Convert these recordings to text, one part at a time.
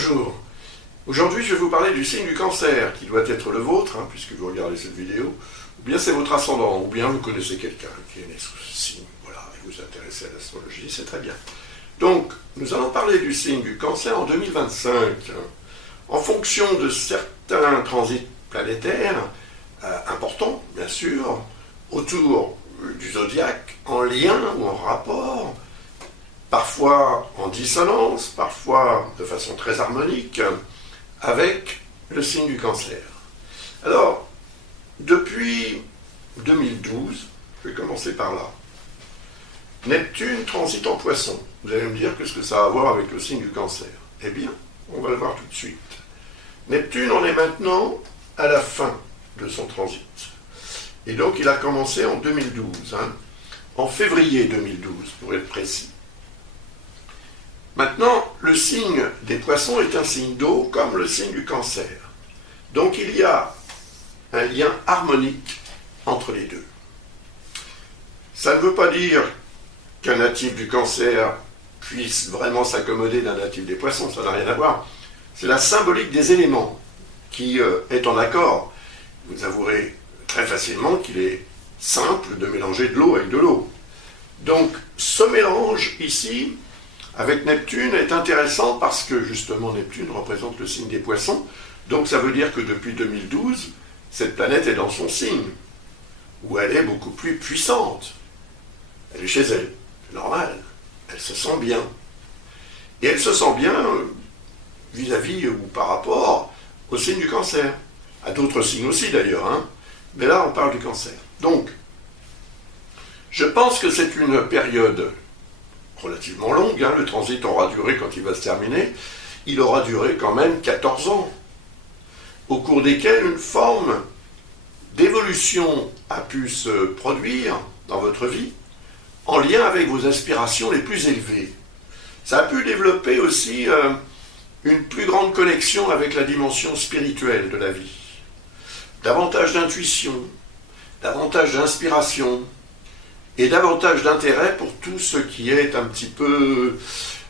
Bonjour. Aujourd'hui, je vais vous parler du signe du cancer, qui doit être le vôtre, puisque vous regardez cette vidéo, ou bien c'est votre ascendant, ou bien vous connaissez quelqu'un qui est né sous ce signe, voilà, et vous vous intéressez à l'astrologie, c'est très bien. Donc, nous allons parler du signe du cancer en 2025, en fonction de certains transits planétaires, importants, bien sûr, autour du zodiaque, en lien ou en rapport, parfois en dissonance, parfois de façon très harmonique, avec le signe du cancer. Alors, depuis 2012, je vais commencer par là. Neptune transite en Poisson. Vous allez me dire qu'est-ce que ça a à voir avec le signe du cancer. Eh bien, on va le voir tout de suite. Neptune en est maintenant à la fin de son transit. Et donc, il a commencé en 2012, en février 2012, pour être précis. Maintenant, le signe des Poissons est un signe d'eau, comme le signe du cancer. Donc, il y a un lien harmonique entre les deux. Ça ne veut pas dire qu'un natif du cancer puisse vraiment s'accommoder d'un natif des Poissons, ça n'a rien à voir. C'est la symbolique des éléments qui est en accord. Vous avouerez très facilement qu'il est simple de mélanger de l'eau avec de l'eau. Donc, ce mélange ici, avec Neptune, est intéressant parce que, justement, Neptune représente le signe des Poissons. Donc, ça veut dire que depuis 2012, cette planète est dans son signe, où elle est beaucoup plus puissante. Elle est chez elle, c'est normal. Elle se sent bien. Et elle se sent bien vis-à-vis ou par rapport au signe du cancer. À d'autres signes aussi, d'ailleurs, mais là, on parle du cancer. Donc, je pense que c'est une période relativement longue, le transit aura duré, quand il va se terminer, il aura duré quand même 14 ans, au cours desquels une forme d'évolution a pu se produire dans votre vie, en lien avec vos aspirations les plus élevées. Ça a pu développer aussi une plus grande connexion avec la dimension spirituelle de la vie. Davantage d'intuition, davantage d'inspiration, et davantage d'intérêt pour tout ce qui est un petit peu,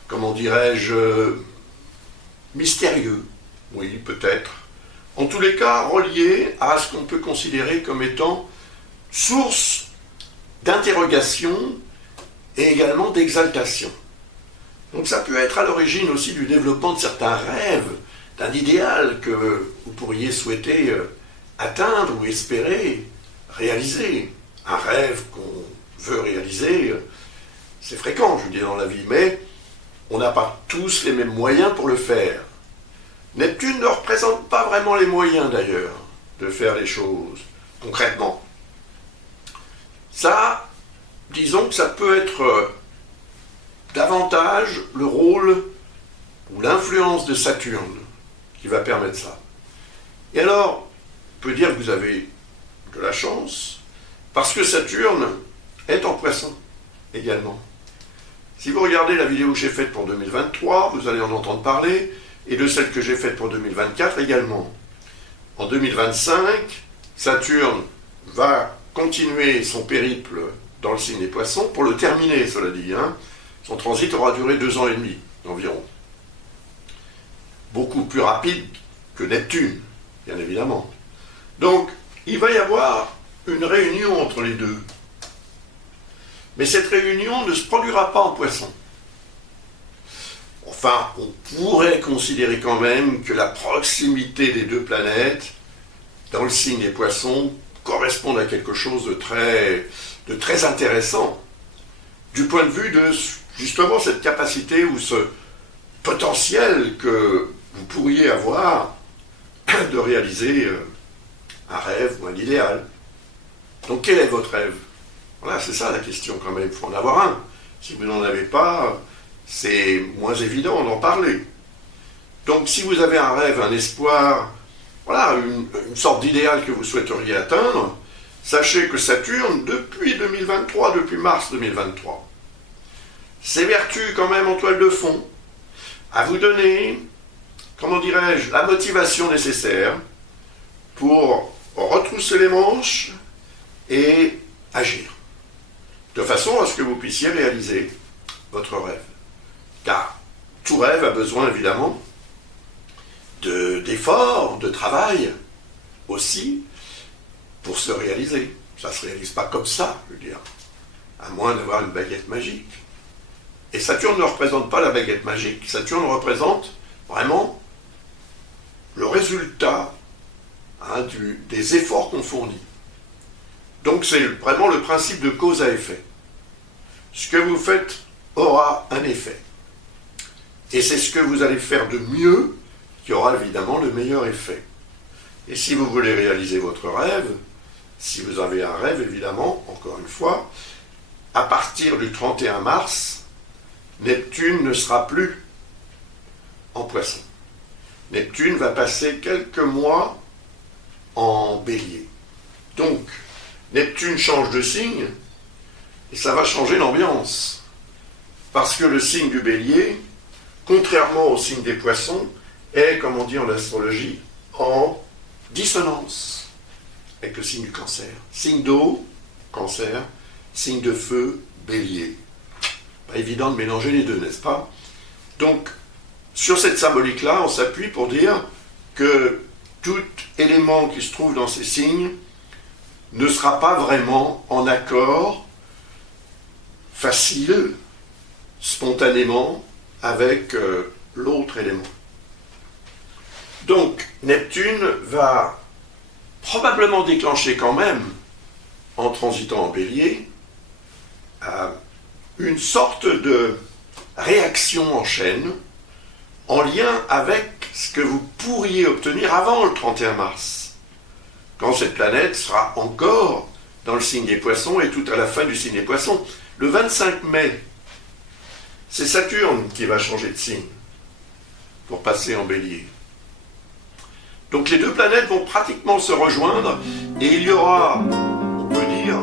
comment dirais-je, mystérieux. Oui, peut-être. En tous les cas, relié à ce qu'on peut considérer comme étant source d'interrogation et également d'exaltation. Donc ça peut être à l'origine aussi du développement de certains rêves, d'un idéal que vous pourriez souhaiter atteindre ou espérer réaliser. Un rêve qu'on veut réaliser, c'est fréquent, je veux dire, dans la vie, mais on n'a pas tous les mêmes moyens pour le faire. Neptune ne représente pas vraiment les moyens, d'ailleurs, de faire les choses, concrètement. Ça, disons que ça peut être davantage le rôle ou l'influence de Saturne qui va permettre ça. Et alors, on peut dire que vous avez de la chance, parce que Saturne est en Poisson également. Si vous regardez la vidéo que j'ai faite pour 2023, vous allez en entendre parler, et de celle que j'ai faite pour 2024 également. En 2025, Saturne va continuer son périple dans le signe des Poissons, pour le terminer, cela dit. Son transit aura duré 2 ans et demi, environ. Beaucoup plus rapide que Neptune, bien évidemment. Donc, il va y avoir une réunion entre les deux. Mais cette réunion ne se produira pas en Poisson. Enfin, on pourrait considérer quand même que la proximité des deux planètes, dans le signe des Poissons, correspond à quelque chose de très intéressant, du point de vue de, justement, cette capacité ou ce potentiel que vous pourriez avoir de réaliser un rêve ou un idéal. Donc, quel est votre rêve ? Voilà, c'est ça la question quand même, il faut en avoir un. Si vous n'en avez pas, c'est moins évident d'en parler. Donc si vous avez un rêve, un espoir, voilà, une sorte d'idéal que vous souhaiteriez atteindre, sachez que Saturne, depuis 2023, depuis mars 2023, s'évertue quand même en toile de fond à vous donner, comment dirais-je, la motivation nécessaire pour retrousser les manches et agir, de façon à ce que vous puissiez réaliser votre rêve. Car tout rêve a besoin évidemment d'efforts, de travail aussi, pour se réaliser. Ça ne se réalise pas comme ça, je veux dire, à moins d'avoir une baguette magique. Et Saturne ne représente pas la baguette magique, Saturne représente vraiment le résultat des efforts qu'on fournit. Donc c'est vraiment le principe de cause à effet. Ce que vous faites aura un effet. Et c'est ce que vous allez faire de mieux qui aura évidemment le meilleur effet. Et si vous voulez réaliser votre rêve, si vous avez un rêve évidemment, encore une fois, à partir du 31 mars, Neptune ne sera plus en Poisson. Neptune va passer quelques mois en Bélier. Donc, Neptune change de signe et ça va changer l'ambiance. Parce que le signe du Bélier, contrairement au signe des Poissons, est, comme on dit en astrologie, en dissonance avec le signe du Cancer. Signe d'eau, Cancer, signe de feu, Bélier. Pas évident de mélanger les deux, n'est-ce pas? Donc, sur cette symbolique-là, on s'appuie pour dire que tout élément qui se trouve dans ces signes ne sera pas vraiment en accord facile, spontanément, avec l'autre élément. Donc, Neptune va probablement déclencher quand même, en transitant en Bélier, une sorte de réaction en chaîne, en lien avec ce que vous pourriez obtenir avant le 31 mars, quand cette planète sera encore dans le signe des Poissons et tout à la fin du signe des Poissons. Le 25 mai, c'est Saturne qui va changer de signe pour passer en Bélier. Donc les deux planètes vont pratiquement se rejoindre et il y aura, on peut dire,